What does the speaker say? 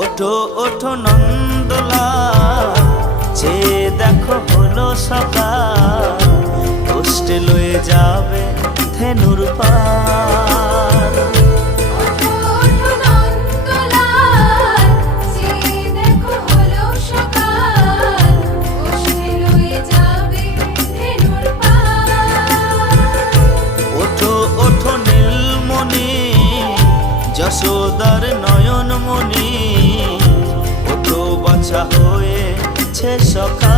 ওঠো ওঠো নন্দলাল, চেয়ে দেখো হলো সকাল, কষ্টে লয়ে যাবে ধেনুর পাল। ওঠো ওঠো নন্দলাল, চেয়ে দেখো হলো সকাল, কষ্টে লয়ে যাবে ধেনুর পাল। ওঠো ওঠো নীলমণি, যশোদার নয়নমণি, ওঠো বাছা হয়েছে সকাল।